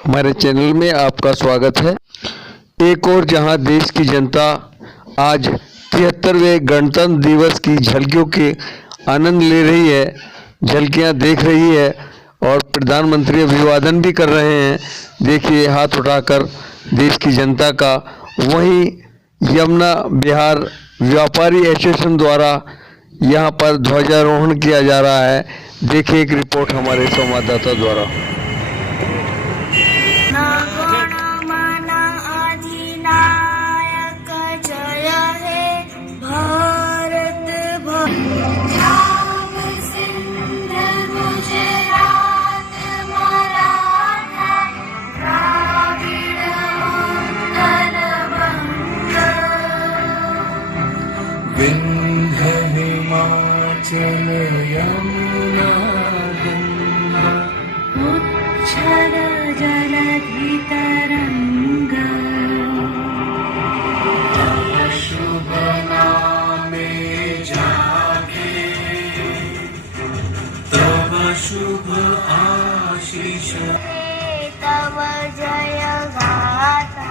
हमारे चैनल में आपका स्वागत है। एक और जहां देश की जनता आज 73वें गणतंत्र दिवस की झलकियों के आनंद ले रही है, झलकियां देख रही है और प्रधानमंत्री अभिवादन भी कर रहे हैं। देखिए हाथ उठाकर देश की जनता का। वहीं यमुना बिहार व्यापारी एसोसिएशन द्वारा यहां पर ध्वजारोहण किया जा रहा है। देखिए एक रिपोर्ट हमारे संवाददाता द्वारा। विंध्य हिमाचल यमुना गंगा उच्छल जलधि तरंगा तव शुभ नामे जागे तव शुभ आशीष तव जय गाथा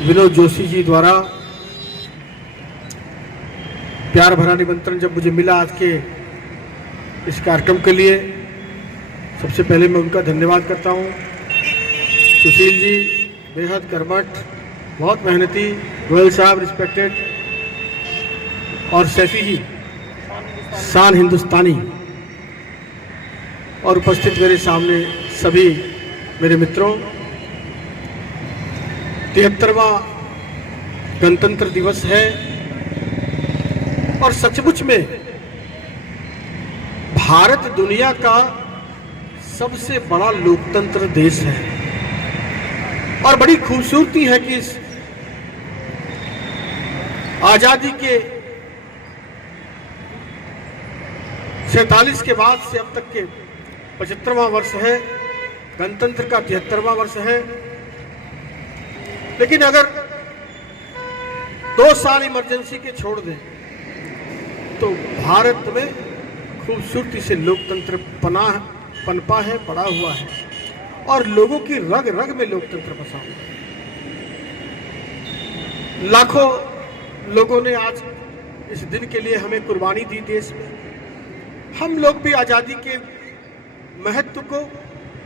विनोद जोशी जी द्वारा प्यार भरा निमंत्रण जब मुझे मिला आज के इस कार्यक्रम के लिए, सबसे पहले मैं उनका धन्यवाद करता हूं। सुशील जी बेहद कर्मठ, बहुत मेहनती, गोयल साहब रिस्पेक्टेड, और सैफी जी शान हिंदुस्तानी, और उपस्थित मेरे सामने सभी मेरे मित्रों। 73वां गणतंत्र दिवस है और सचमुच में भारत दुनिया का सबसे बड़ा लोकतंत्र देश है। और बड़ी खूबसूरती है कि इस आजादी के 47 के बाद से अब तक के 75वां वर्ष है, गणतंत्र का 73वां वर्ष है। लेकिन अगर 2 साल इमरजेंसी के छोड़ दें तो भारत में खूबसूरती से लोकतंत्र पनपा है, पड़ा हुआ है, और लोगों की रग रग में लोकतंत्र बसा हुआ है। लाखों लोगों ने आज इस दिन के लिए हमें कुर्बानी दी देश में। हम लोग भी आजादी के महत्व को,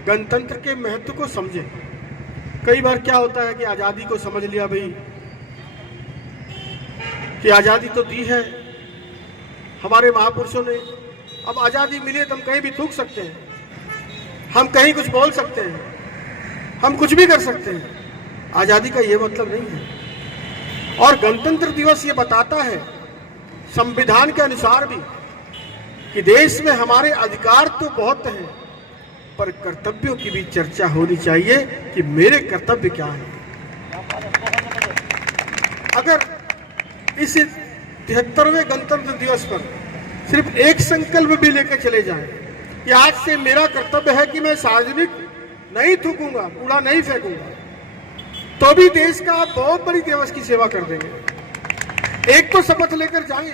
गणतंत्र के महत्व को समझें। कई बार क्या होता है कि आजादी को समझ लिया भाई कि आजादी तो दी है हमारे महापुरुषों ने, अब आजादी मिली तो हम कहीं भी थूक सकते हैं, हम कहीं कुछ बोल सकते हैं, हम कुछ भी कर सकते हैं। आजादी का ये मतलब नहीं है। और गणतंत्र दिवस ये बताता है संविधान के अनुसार भी कि देश में हमारे अधिकार तो बहुत हैं, पर कर्तव्यों की भी चर्चा होनी चाहिए कि मेरे कर्तव्य क्या हैं। अगर इस 73वें गणतंत्र दिवस पर सिर्फ एक संकल्प भी लेकर चले जाएं कि आज से मेरा कर्तव्य है कि मैं सार्वजनिक नहीं थूकूंगा, कूड़ा नहीं फेंकूंगा, तो भी देश का आप बहुत बड़ी दिवस की सेवा कर देंगे। एक तो शपथ लेकर जाएं।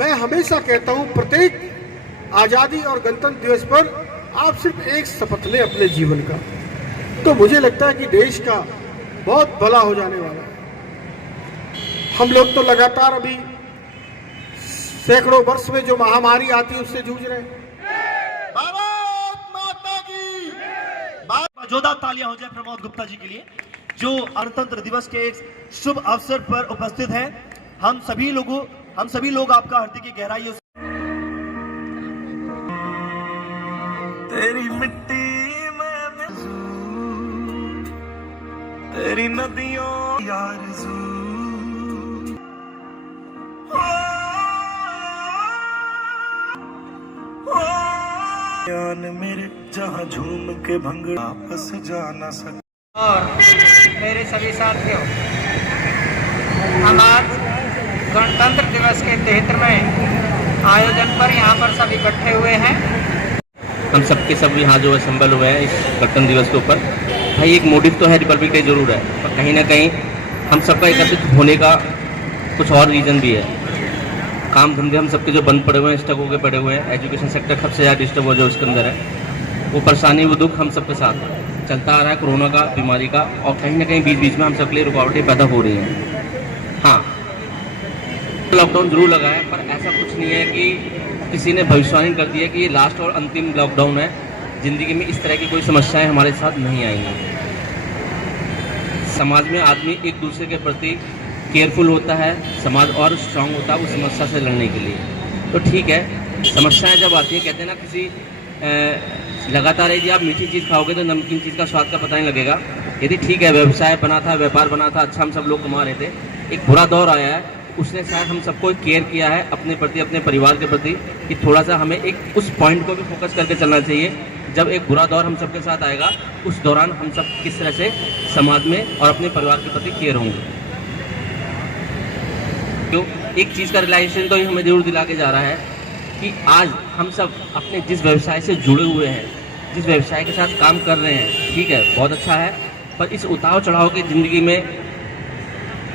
मैं हमेशा कहता हूं प्रत्येक आजादी और गणतंत्र दिवस पर आप सिर्फ एक शपथ लें अपने जीवन का, तो मुझे लगता है कि देश का बहुत भला हो जाने वाला है। हम लोग तो लगातार अभी सैकड़ों वर्ष में जो महामारी आती है उससे जूझ रहे हैं। भारत माता की जोरदार तालियां हो जाए प्रमोद गुप्ता जी के लिए, जो गणतंत्र दिवस के एक शुभ अवसर पर उपस्थित हैं। हम सभी लोग आपका हृदय की गहराइयों से तेरी मिट्टी में तेरी नदियों आरज़ू मेरे जहां झूम के भंगड़ा आपस जा ना सकता। और मेरे सभी साथियों, हम आज गणतंत्र दिवस के 73वें आयोजन पर यहाँ पर सब इकट्ठे हुए हैं। हम सबके सब यहाँ जो असम्बल हुए हैं इस गणतंत्र दिवस के ऊपर। भाई एक मोटिव तो है, रिपब्लिक डे जरूर है, पर कहीं ना कहीं हम सबका एकत्रित होने का कुछ और रीज़न भी है। काम धंधे हम सबके जो बंद पड़े हुए हैं, स्टक होकर पड़े हुए हैं, एजुकेशन सेक्टर सबसे ज़्यादा डिस्टर्ब हो जो उसके अंदर है, वो परेशानी वो दुख हम सबके साथ चलता आ रहा है, कोरोना का, बीमारी का, और कहीं ना कहीं बीच बीच में हम सबके लिए रुकावटें पैदा हो रही हैं। हाँ, लॉकडाउन जरूर लगा है, पर ऐसा कुछ नहीं है कि किसी ने भविष्यवाणी कर दी है कि ये लास्ट और अंतिम लॉकडाउन है, ज़िंदगी में इस तरह की कोई समस्याएं हमारे साथ नहीं आएंगी। समाज में आदमी एक दूसरे के प्रति केयरफुल होता है, समाज और स्ट्रांग होता है उस समस्या से लड़ने के लिए। तो ठीक है, समस्याएं जब आती हैं, कहते हैं ना किसी लगातार यदि आप मीठी चीज़ खाओगे तो नमकीन चीज़ का स्वाद का पता नहीं लगेगा। यदि ठीक है, व्यवसाय बना था, व्यापार बना था, अच्छा हम सब लोग कमा रहे थे, एक बुरा दौर आया है, उसने शायद हम सबको केयर किया है अपने प्रति, अपने परिवार के प्रति, कि थोड़ा सा हमें एक उस पॉइंट को भी फोकस करके चलना चाहिए। जब एक बुरा दौर हम सबके साथ आएगा, उस दौरान हम सब किस तरह से समाज में और अपने परिवार के प्रति केयर होंगे। क्यों, एक चीज़ का रियलाइजेशन तो ये हमें जरूर दिला के जा रहा है कि आज हम सब अपने जिस व्यवसाय से जुड़े हुए हैं, जिस व्यवसाय के साथ काम कर रहे हैं, ठीक है, बहुत अच्छा है, पर इस उतार चढ़ाव की ज़िंदगी में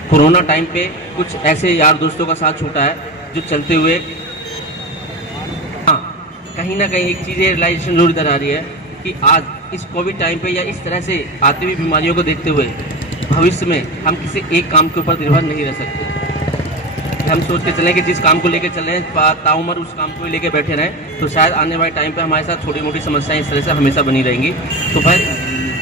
कोरोना टाइम पे कुछ ऐसे यार दोस्तों का साथ छूटा है जो चलते हुए, हाँ, कहीं ना कहीं एक चीज़ रियलाइजेशन जरूर इधर आ रही है कि आज इस कोविड टाइम पे या इस तरह से आती हुई बीमारियों को देखते हुए भविष्य में हम किसी एक काम के ऊपर निर्भर नहीं रह सकते। हम सोच के चलें कि जिस काम को लेकर चले ताउम्र उस काम को ही लेकर बैठे रहें, तो शायद आने वाले टाइम पे हमारे साथ छोटी मोटी समस्याएं इस तरह से हमेशा बनी रहेंगी। तो भाई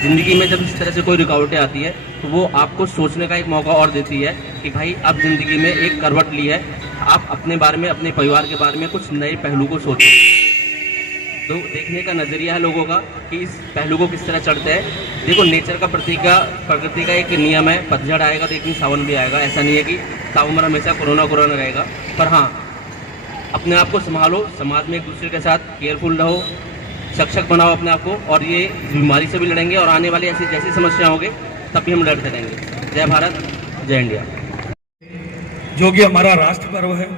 ज़िंदगी में जब इस तरह से कोई रुकावटें आती है तो वो आपको सोचने का एक मौका और देती है कि भाई अब ज़िंदगी में एक करवट ली है, आप अपने बारे में, अपने परिवार के बारे में कुछ नए पहलू को सोचें। तो देखने का नज़रिया है लोगों का कि इस पहलू को किस तरह चढ़ते हैं। देखो, नेचर का प्रकृति का एक नियम है, पतझड़ आएगा तो एक दिन सावन भी आएगा। ऐसा नहीं है कि ताउम्र हमेशा कोरोना रहेगा, पर हाँ, अपने आप को संभालो, समाज में एक दूसरे के साथ केयरफुल रहो, सक्षम बनाओ अपने आप को, और ये बीमारी से भी लड़ेंगे और आने वाली ऐसी जैसी समस्या होंगे तब भी हम लड़ते रहेंगे। जय भारत, जय इंडिया। जो कि हमारा राष्ट्र पर्व है।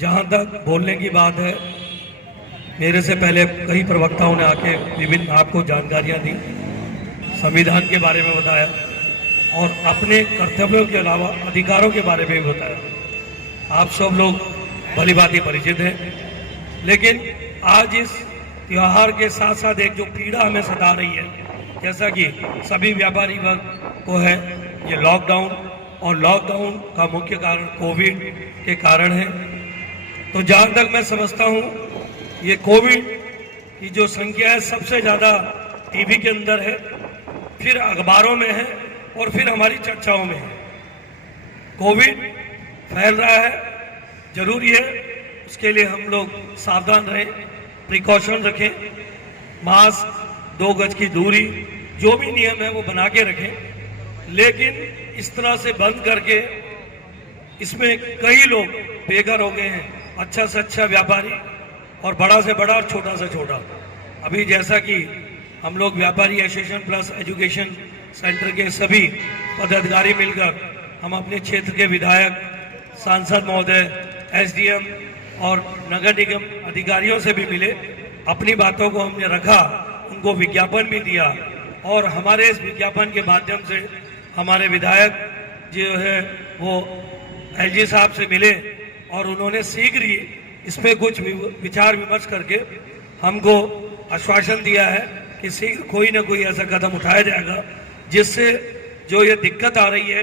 जहाँ तक बोलने की बात है, मेरे से पहले कई प्रवक्ताओं ने आके विभिन्न आपको जानकारियाँ दी, संविधान के बारे में बताया और अपने कर्तव्यों के अलावा अधिकारों के बारे में भी बताया। आप सब लोग भली भांति परिचित हैं, लेकिन आज इस त्योहार के साथ साथ एक जो पीड़ा हमें सता रही है, जैसा कि सभी व्यापारी वर्ग को है, ये लॉकडाउन, और लॉकडाउन का मुख्य कारण कोविड के कारण है। तो जहाँ तक मैं समझता हूँ, ये कोविड की जो संख्या है सबसे ज़्यादा टीवी के अंदर है, फिर अखबारों में है और फिर हमारी चर्चाओं में है। कोविड फैल रहा है, जरूरी है उसके लिए हम लोग सावधान रहें, प्रिकॉशन रखें, मास्क, 2 गज की दूरी, जो भी नियम है वो बना के रखें। लेकिन इस तरह से बंद करके इसमें कई लोग बेघर हो गए हैं, अच्छा से अच्छा व्यापारी और बड़ा से बड़ा और छोटा से छोटा। अभी जैसा कि हम लोग व्यापारी एसोसिएशन प्लस एजुकेशन सेंटर के सभी पदाधिकारी मिलकर हम अपने क्षेत्र के विधायक, सांसद महोदय, एसडीएम और नगर निगम अधिकारियों से भी मिले, अपनी बातों को हमने रखा, उनको विज्ञापन भी दिया और हमारे इस विज्ञापन के माध्यम से हमारे विधायक जो है वो एलजी साहब से मिले और उन्होंने शीघ्र ही इस पर कुछ विचार विमर्श करके हमको आश्वासन दिया है कि शीघ्र कोई ना कोई ऐसा कदम उठाया जाएगा जिससे जो ये दिक्कत आ रही है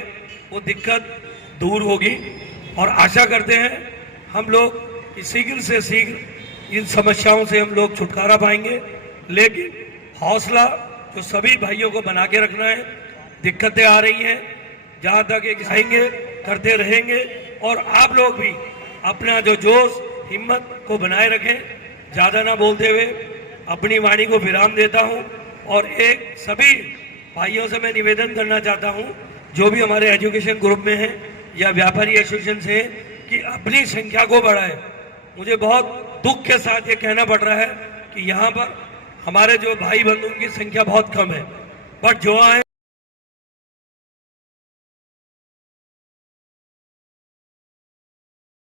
वो दिक्कत दूर होगी। और आशा करते हैं हम लोग कि शीघ्र से शीघ्र इन समस्याओं से हम लोग छुटकारा पाएंगे। लेकिन हौसला जो सभी भाइयों को बना के रखना है, दिक्कतें आ रही हैं, जहाँ तक एक आएंगे करते रहेंगे और आप लोग भी अपना जो जोश हिम्मत को बनाए रखें। ज़्यादा ना बोलते हुए अपनी वाणी को विराम देता हूं और एक सभी भाइयों से मैं निवेदन करना चाहता हूं जो भी हमारे एजुकेशन ग्रुप में हैं या व्यापारी एसोसिएशन से हैं कि अपनी संख्या को बढ़ाएं। मुझे बहुत दुख के साथ ये कहना पड़ रहा है कि यहाँ पर हमारे जो भाई बंधुओं की संख्या बहुत कम है, बट जो आए